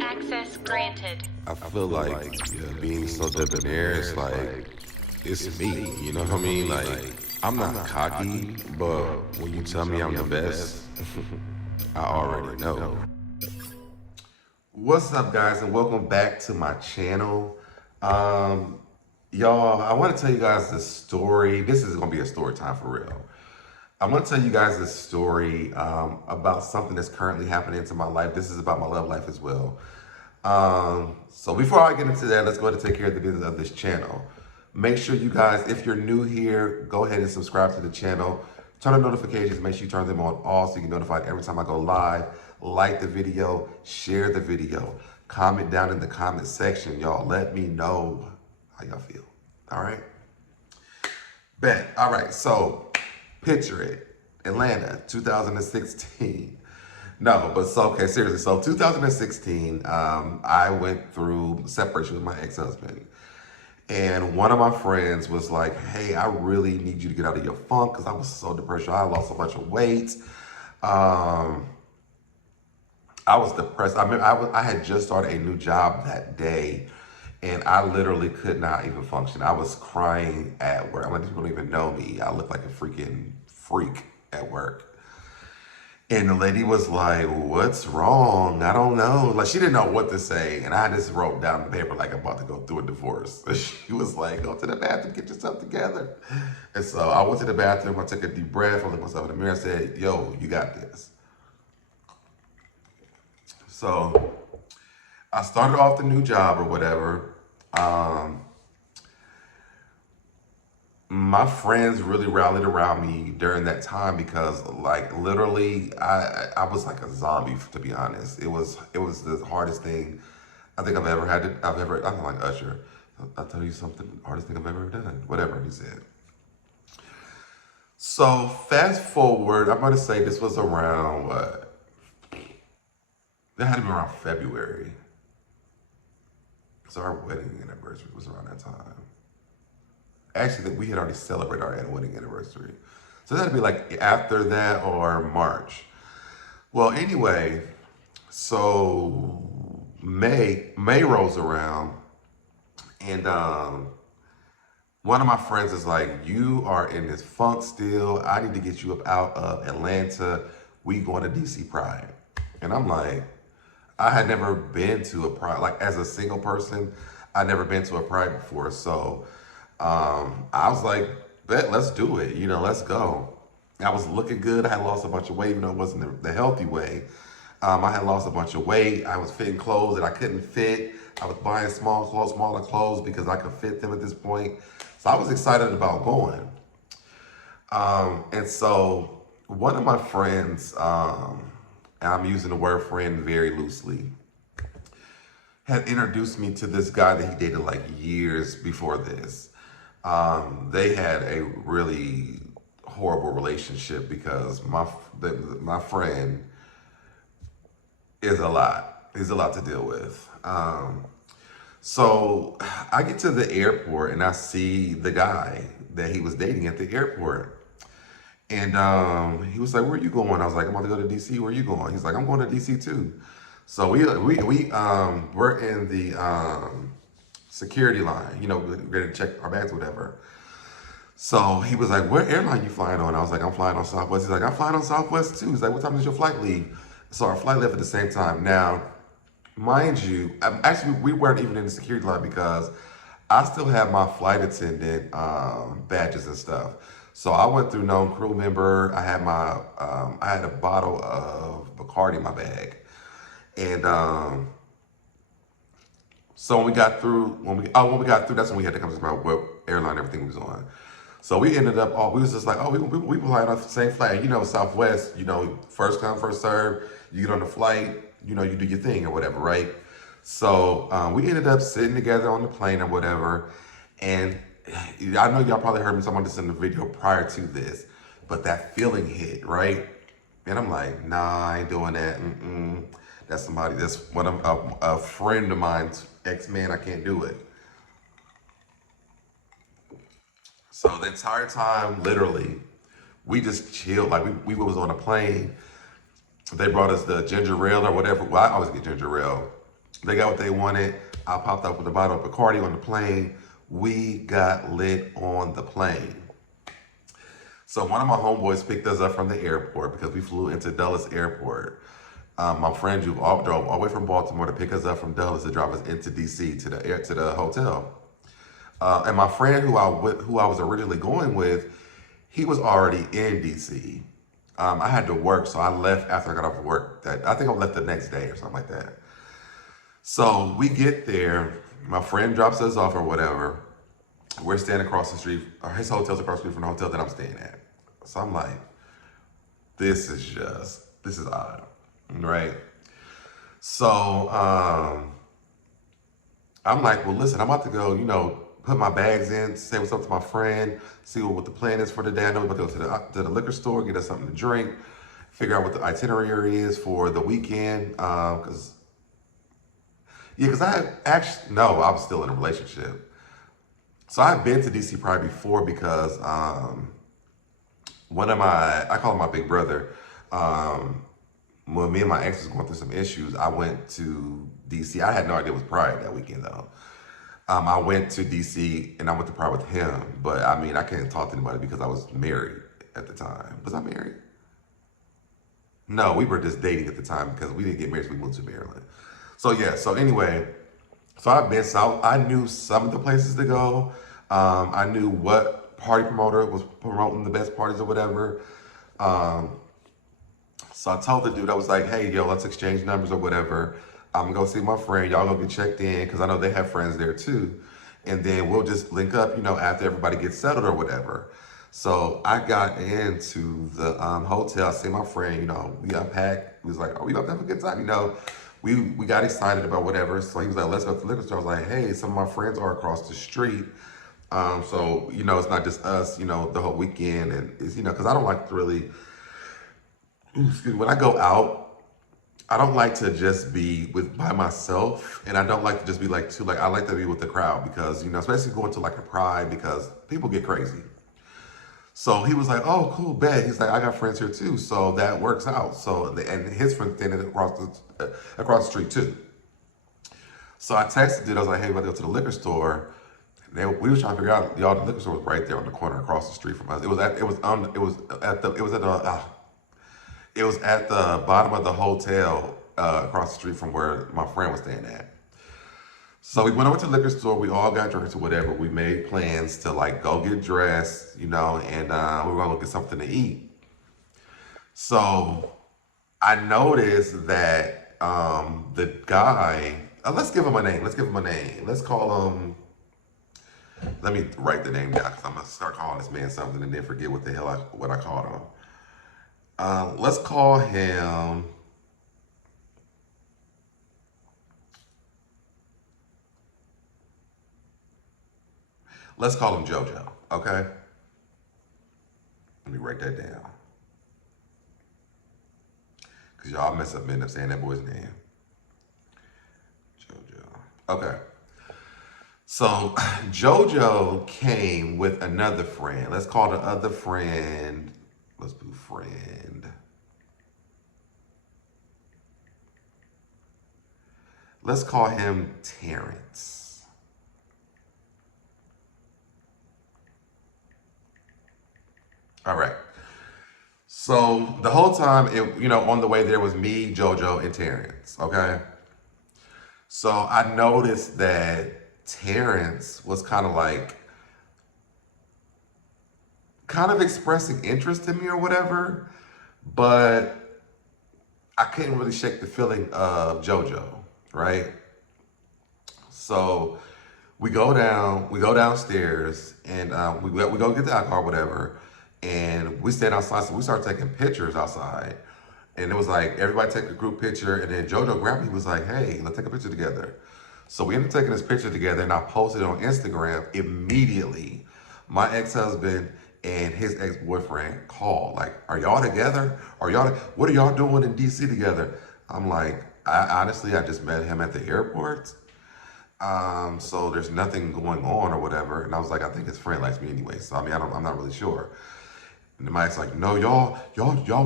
Access granted. I feel like being SoDebNair is like, it's me, you know what I mean? Like, I'm not cocky, but when you tell me I'm the best, I already know. What's up, guys, and welcome back to my channel. Y'all, I want to tell you guys this story. This is going to be a story time for real. I want to tell you guys this story about something that's currently happening to my life. This is about my love life as well. So before I get into that, let's go ahead and take care of the business of this channel. Make sure you guys, if you're new here, go ahead and subscribe to the channel. Turn on notifications, make sure you turn them on all so you get notified every time I go live. Like the video, share the video, comment down in the comment section, y'all. Let me know how y'all feel, all right? Bet, all right, so picture it, Atlanta, 2016. No, but so, okay, seriously. So 2016, I went through separation with my ex-husband. And one of my friends was like, hey, I really need you to get out of your funk because I was so depressed. I lost a bunch of weight. I was depressed. I mean, I had just started a new job that day and I literally could not even function. I was crying at work. I'm like, people don't even know me. I look like a freaking freak at work. And the lady was like, what's wrong? I don't know. Like, she didn't know what to say. And I just wrote down the paper like I'm about to go through a divorce. And she was like, go to the bathroom, get yourself together. And so I went to the bathroom. I took a deep breath. I looked myself in the mirror and said, yo, you got this. So I started off the new job or whatever. My friends really rallied around me during that time because, like, literally, I was like a zombie, to be honest. It was the hardest thing I think I've ever had. I'm like Usher. I'll tell you something, hardest thing I've ever done. Whatever he said. So fast forward, I'm gonna say this was around what? That had to be around February. So our wedding anniversary was around that time. Actually, we had already celebrated our wedding anniversary. So that'd be like after that or March. Well, anyway, so May rolls around and one of my friends is like, you are in this funk still. I need to get you up out of Atlanta. We going to DC Pride. And I'm like, I had never been to a Pride. Like, as a single person, I'd never been to a Pride before. So I was like, bet, let's do it. You know, let's go. I was looking good. I had lost a bunch of weight, even though it wasn't the healthy way. I had lost a bunch of weight. I was fitting clothes that I couldn't fit. I was buying smaller clothes because I could fit them at this point. So I was excited about going. And so one of my friends, and I'm using the word friend very loosely, had introduced me to this guy that he dated like years before this. They had a really horrible relationship because my friend is a lot. He's a lot to deal with. So I get to the airport and I see the guy that he was dating at the airport. And he was like, where are you going? I was like, I'm about to go to DC. Where are you going? He's like, I'm going to DC too. So we're in the security line, you know, ready to check our bags or whatever. So he was like, what airline you flying on? I was like, I'm flying on Southwest. He's like, I'm flying on Southwest too. He's like, what time does your flight leave? So our flight left at the same time. Now, mind you, actually we weren't even in the security line because I still have my flight attendant badges and stuff. So I went through known crew member. I had I had a bottle of Bacardi in my bag. And so when we got through, that's when we had to come about what airline everything was on. So we ended up, we was just like, oh, we flying on the same flight. You know, Southwest, you know, first come, first serve. You get on the flight, you know, you do your thing or whatever, right? So we ended up sitting together on the plane or whatever. And I know y'all probably heard me talking about this in the video prior to this, but that feeling hit, right? And I'm like, nah, I ain't doing that. That's a friend of mine's ex-man. I can't do it. So the entire time, literally, we just chilled. Like we was on a plane. They brought us the ginger ale or whatever. Well, I always get ginger ale. They got what they wanted. I popped up with a bottle of Bacardi on the plane. We got lit on the plane. So one of my homeboys picked us up from the airport because we flew into Dulles Airport. My friend drove all the way from Baltimore to pick us up from Dulles to drive us into DC to the hotel. And my friend who I was originally going with, he was already in DC. I had to work, so I left after I got off work. I think I left the next day or something like that. So we get there. My friend drops us off or whatever. We're standing across the street, or his hotel's across the street from the hotel that I'm staying at. So I'm like, this is odd, right? So I'm like, well, listen, I'm about to go, put my bags in, say what's up to my friend, see what the plan is for the day. I know we're about to go to the liquor store, get us something to drink, figure out what the itinerary is for the weekend. Because I was still in a relationship. So I've been to DC probably before because I call him my big brother. When me and my ex was going through some issues, I went to DC. I had no idea it was Pride that weekend though. I went to DC and I went to Pride with him, but I couldn't talk to anybody because I was married at the time. Was I married? No, we were just dating at the time because we didn't get married, so we moved to Maryland. So anyway, I knew some of the places to go. I knew what party promoter was promoting the best parties or whatever. So I told the dude, I was like, hey, yo, let's exchange numbers or whatever. I'm gonna go see my friend. Y'all go get checked in because I know they have friends there too. And then we'll just link up, after everybody gets settled or whatever. So I got into the hotel, I see my friend, we unpacked. He was like, oh, we about to have a good time, We got excited about whatever. So he was like, let's go to the liquor store. I was like, hey, some of my friends are across the street. So, it's not just us, the whole weekend. And it's, because I don't like to really, when I go out, I don't like to just be by myself. And I don't like to just be I like to be with the crowd because, especially going to like a Pride because people get crazy. So he was like, oh, cool, bet. He's like, I got friends here too. So that works out. And his friends standing across the street too. So I texted dude, I was like, hey, we're about to go to the liquor store. We were trying to figure out, the liquor store was right there on the corner across the street from us. It was at the bottom of the hotel across the street from where my friend was staying at. So we went over to the liquor store. We all got drinks or whatever. We made plans to go get dressed, and we were gonna go get something to eat. So I noticed that the guy, let's give him a name. Let's call him, let me write the name down because I'm gonna start calling this man something and then forget what the hell what I called him. Let's call him, JoJo, okay? Let me write that down. Because y'all end up saying that boy's name. JoJo. Okay. So JoJo came with another friend. Let's call the other friend, let's do friend. Let's call him Terrence. All right. So the whole time, on the way there was me, JoJo, and Terrence, okay? So I noticed that Terrence was kind of expressing interest in me or whatever, but I couldn't really shake the feeling of JoJo, right? So we go downstairs and we go get the alcohol or whatever. And we stand outside, so we started taking pictures outside. And it was like, everybody take a group picture, and then JoJo grabbed me, he was like, hey, let's take a picture together. So we ended up taking this picture together, and I posted it on Instagram. Immediately, my ex-husband and his ex-boyfriend called, like, are y'all together? What are y'all doing in DC together? I'm like, I just met him at the airport. So there's nothing going on or whatever. And I was like, I think his friend likes me anyway. So I'm not really sure. And my ex like, no, y'all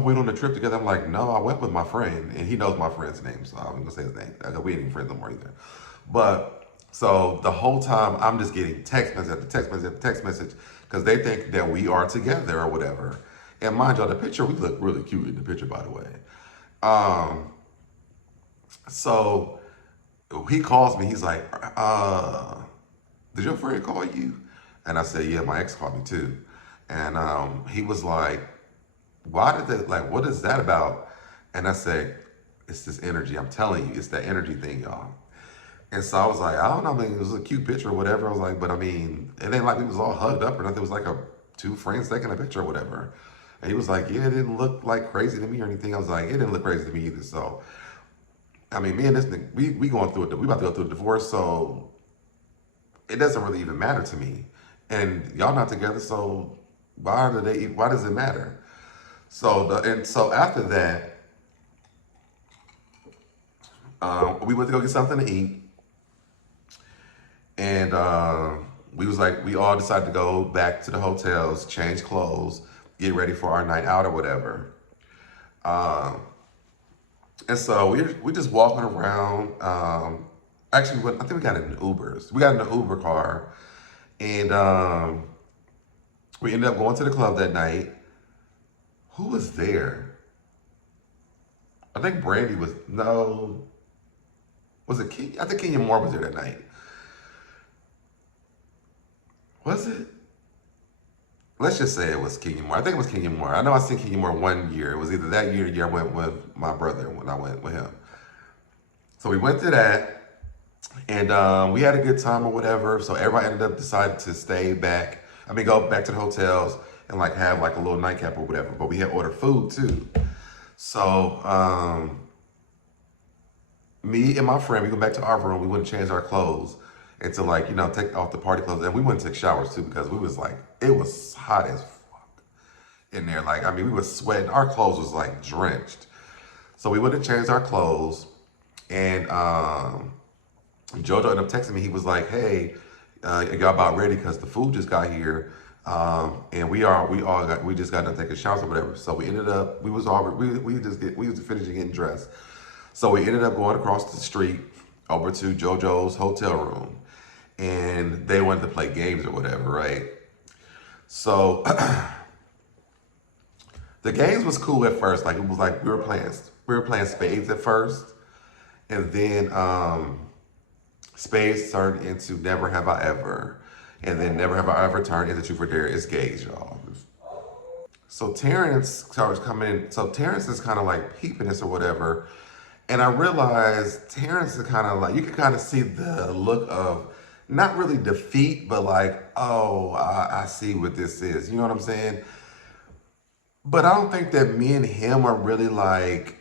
went on a trip together. I'm like, no, I went with my friend, and he knows my friend's name, so I'm gonna say his name. We ain't even friends no more either. But so the whole time I'm just getting text message after text message after text message because they think that we are together or whatever. And mind y'all, the picture, we look really cute in the picture, by the way. So he calls me. He's like, did your friend call you? And I said, yeah, my ex called me too. And he was like, why did they, like, what is that about? And I said, it's this energy. I'm telling you, it's that energy thing, y'all. And so I was like, I don't know, I mean, it was a cute picture or whatever. I was like, but I mean, it ain't like we was all hugged up or nothing. It was like two friends taking a picture or whatever. And he was like, yeah, it didn't look like crazy to me or anything. I was like, it didn't look crazy to me either. So, I mean, me and this nigga, we going through it. We about to go through a divorce, so it doesn't really even matter to me. And y'all not together, so why does it matter? So after that, we went to go get something to eat. And we all decided to go back to the hotels, change clothes, get ready for our night out or whatever. And so we just walking around. Actually, I think we got in Ubers. We got in the Uber car, and we ended up going to the club that night. Who was there? I think Brandy was. No, was it King? I think Kenya Moore was there that night. Was it? Let's just say it was Kenya Moore. I think it was Kenya Moore. I know I seen Kenya Moore one year. It was either that year or the year I went with my brother when I went with him. So we went to that, and we had a good time or whatever. So everybody ended up deciding to stay back. I mean, go back to the hotels and like have like a little nightcap or whatever. But we had ordered food too. So me and my friend, we go back to our room. We went to change our clothes and to like, take off the party clothes. And we went and took showers too because we was like, it was hot as fuck in there. Like, I mean, we was sweating. Our clothes was like drenched. So we went and changed our clothes. And Jojo ended up texting me. He was like, hey, y'all about ready because the food just got here. And we just got done taking showers or whatever. So we ended up, we was finishing getting dressed. So we ended up going across the street over to JoJo's hotel room, and they wanted to play games or whatever, right? So the games was cool at first. Like, it was like we were playing spades at first, and then spades turned into Never Have I Ever, and then Never Have I Ever turned into Truth or Dare. It's gays, y'all. So Terrence starts coming in. So Terrence is kind of like peeping this or whatever. And I realized Terrence is kind of like, you can kind of see the look of not really defeat, but like, oh, I see what this is. You know what I'm saying? But I don't think that me and him are really like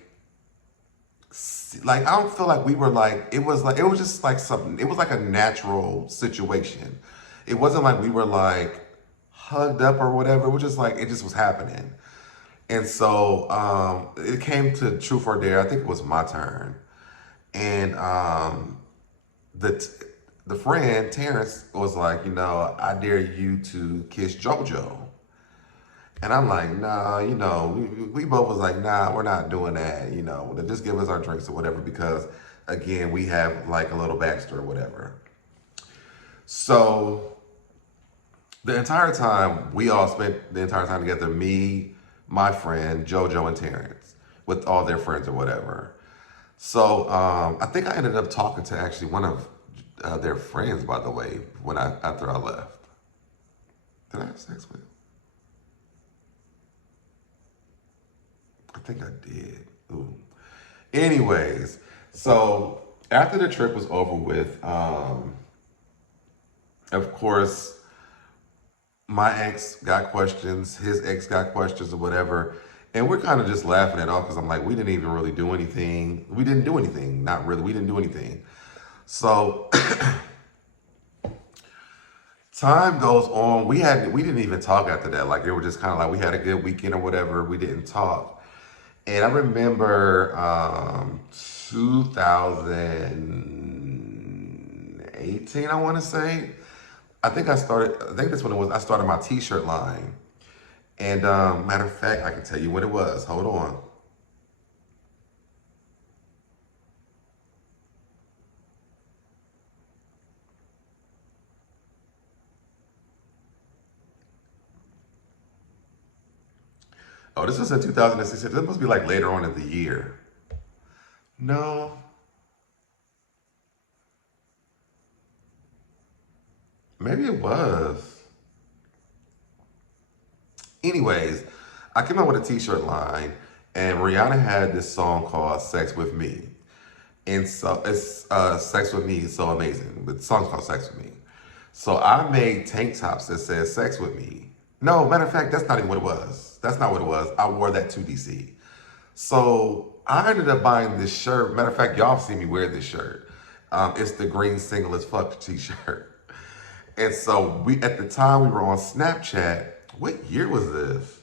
I don't feel like we were like, it was just like something, it was like a natural situation. It wasn't like we were like hugged up or whatever. It was just like, it just was happening. And so it came to Truth or Dare. I think it was my turn. And the friend, Terrence, was like, I dare you to kiss JoJo. And I'm like, nah, we both was like, nah, we're not doing that, just give us our drinks or whatever, because again, we have like a little backstory or whatever. So the entire time, we all spent the entire time together, me, my friend, JoJo, and Terrence, with all their friends or whatever. So I think I ended up talking to actually one of their friends, by the way, after I left. Did I have sex with him? I think I did. Ooh. Anyways, so after the trip was over with, of course, my ex got questions, his ex got questions or whatever. And we're kind of just laughing it off because I'm like, we didn't even really do anything. We didn't do anything. Not really. We didn't do anything. So time goes on. We didn't even talk after that. Like, it was just kind of like we had a good weekend or whatever. We didn't talk. And I remember 2018, I want to say. I think that's when I started my t-shirt line. And matter of fact, I can tell you when it was. Hold on. Oh, this was in 2016. This must be like later on in the year. No, maybe it was. Anyways, I came out with a t-shirt line, and Rihanna had this song called Sex With Me. And so it's Sex With Me is so amazing. But the song's called Sex With Me. So I made tank tops that said Sex With Me. No, matter of fact, that's not even what it was. That's not what it was. I wore that to DC. So I ended up buying this shirt. Matter of fact, y'all see me wear this shirt. It's the green single as fuck t-shirt. And so we at the time we were on Snapchat. What year was this?